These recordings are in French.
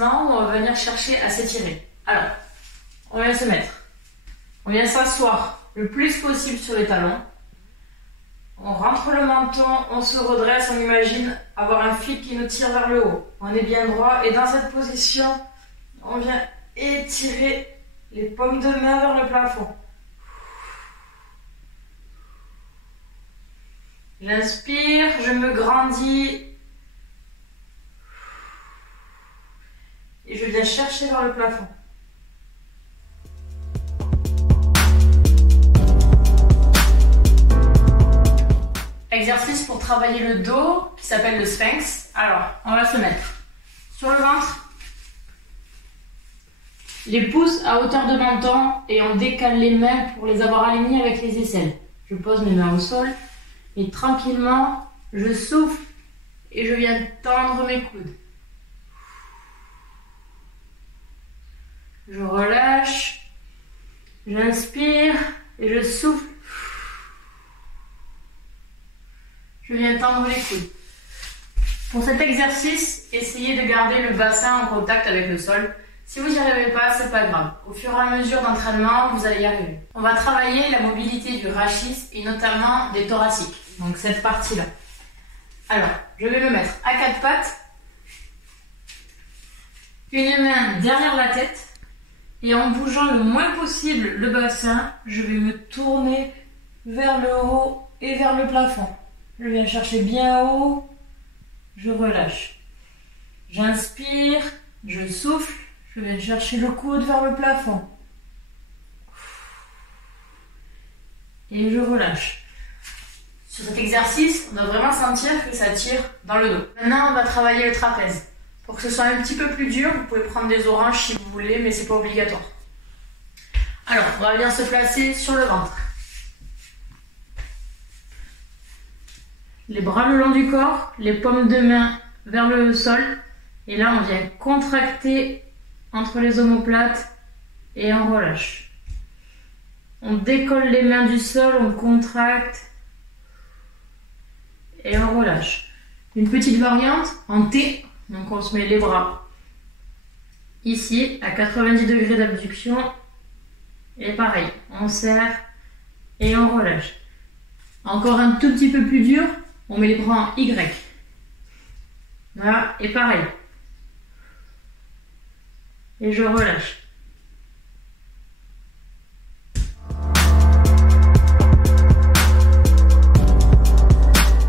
commencement où on va venir chercher à s'étirer. Alors, on vient se mettre. On vient s'asseoir le plus possible sur les talons. On rentre le menton, on se redresse, on imagine avoir un fil qui nous tire vers le haut. On est bien droit et dans cette position, on vient étirer les paumes de main vers le plafond. J'inspire, je me grandis et je viens chercher vers le plafond. Exercice pour travailler le dos qui s'appelle le sphinx. Alors, on va se mettre sur le ventre, les pouces à hauteur de menton et on décale les mains pour les avoir alignées avec les aisselles. Je pose mes mains au sol et tranquillement, je souffle et je viens tendre mes coudes. Je relâche, j'inspire et je souffle. Je viens tendre les coudes. Pour cet exercice, essayez de garder le bassin en contact avec le sol. Si vous n'y arrivez pas, c'est pas grave. Au fur et à mesure d'entraînement, vous allez y arriver. On va travailler la mobilité du rachis et notamment des thoraciques. Donc cette partie-là. Alors, je vais me mettre à quatre pattes. Une main derrière la tête. Et en bougeant le moins possible le bassin, je vais me tourner vers le haut et vers le plafond. Je viens chercher bien haut, je relâche. J'inspire, je souffle, je viens chercher le coude vers le plafond. Et je relâche. Sur cet exercice, on doit vraiment sentir que ça tire dans le dos. Maintenant, on va travailler le trapèze. Pour que ce soit un petit peu plus dur, vous pouvez prendre des oranges si vous voulez, mais c'est pas obligatoire. Alors, on va bien se placer sur le ventre. Les bras le long du corps, les paumes de main vers le sol. Et là, on vient contracter entre les omoplates et on relâche. On décolle les mains du sol, on contracte et on relâche. Une petite variante en T, donc on se met les bras ici à 90 degrés d'abduction et pareil, on serre et on relâche. Encore un tout petit peu plus dur. On met les bras en Y. Voilà, et pareil. Et je relâche.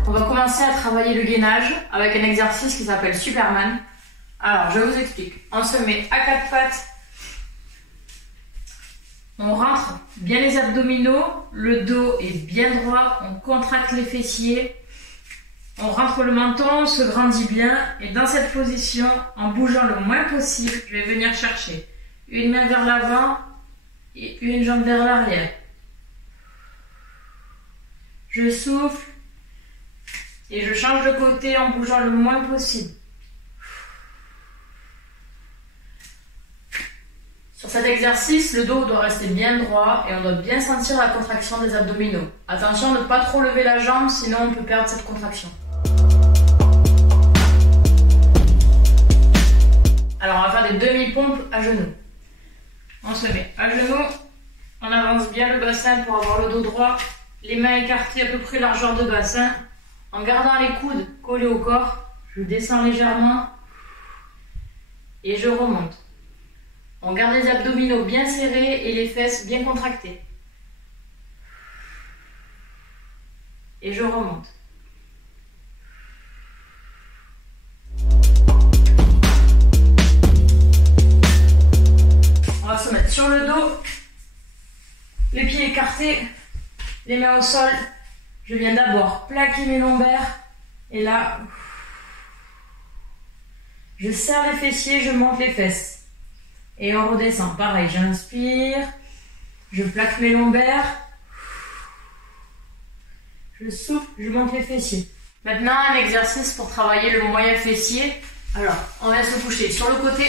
On va commencer à travailler le gainage avec un exercice qui s'appelle Superman. Alors, je vous explique. On se met à quatre pattes. On rentre bien les abdominaux. Le dos est bien droit. On contracte les fessiers. On rentre le menton, on se grandit bien et dans cette position, en bougeant le moins possible, je vais venir chercher une main vers l'avant et une jambe vers l'arrière. Je souffle et je change de côté en bougeant le moins possible. Sur cet exercice, le dos doit rester bien droit et on doit bien sentir la contraction des abdominaux. Attention de ne pas trop lever la jambe, sinon on peut perdre cette contraction. Alors on va faire des demi-pompes à genoux. On se met à genoux, on avance bien le bassin pour avoir le dos droit, les mains écartées à peu près largeur de bassin. En gardant les coudes collés au corps, je descends légèrement et je remonte. On garde les abdominaux bien serrés et les fesses bien contractées. Et je remonte. On va se mettre sur le dos, les pieds écartés, les mains au sol. Je viens d'abord plaquer mes lombaires et là, je serre les fessiers, je monte les fesses. Et on redescend. Pareil, j'inspire, je plaque mes lombaires, je souffle, je monte les fessiers. Maintenant, un exercice pour travailler le moyen fessier. Alors, on va se coucher sur le côté,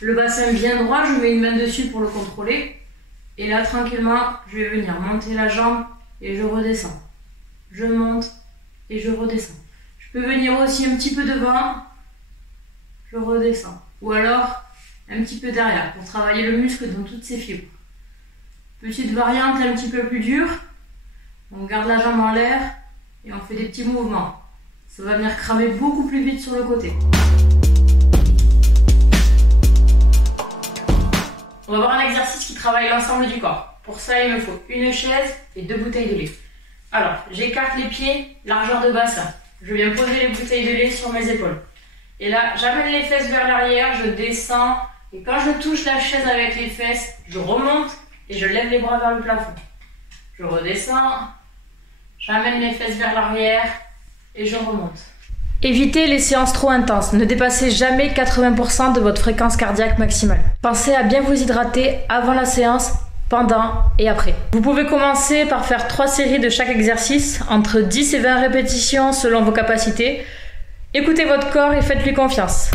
le bassin bien droit, je mets une main dessus pour le contrôler. Et là, tranquillement, je vais venir monter la jambe et je redescends. Je monte et je redescends. Je peux venir aussi un petit peu devant. je redescends. Ou alors, un petit peu derrière, pour travailler le muscle dans toutes ses fibres. Petite variante un petit peu plus dure. On garde la jambe en l'air et on fait des petits mouvements. Ça va venir cramer beaucoup plus vite sur le côté. On va voir un exercice qui travaille l'ensemble du corps. Pour ça, il me faut une chaise et 2 bouteilles de lait. Alors, j'écarte les pieds, largeur de bassin. Je viens poser les bouteilles de lait sur mes épaules. Et là, j'amène les fesses vers l'arrière, je descends. Et quand je touche la chaise avec les fesses, je remonte et je lève les bras vers le plafond. Je redescends, j'amène les fesses vers l'arrière et je remonte. Évitez les séances trop intenses. Ne dépassez jamais 80% de votre fréquence cardiaque maximale. Pensez à bien vous hydrater avant la séance, pendant et après. Vous pouvez commencer par faire 3 séries de chaque exercice, entre 10 et 20 répétitions selon vos capacités. Écoutez votre corps et faites-lui confiance.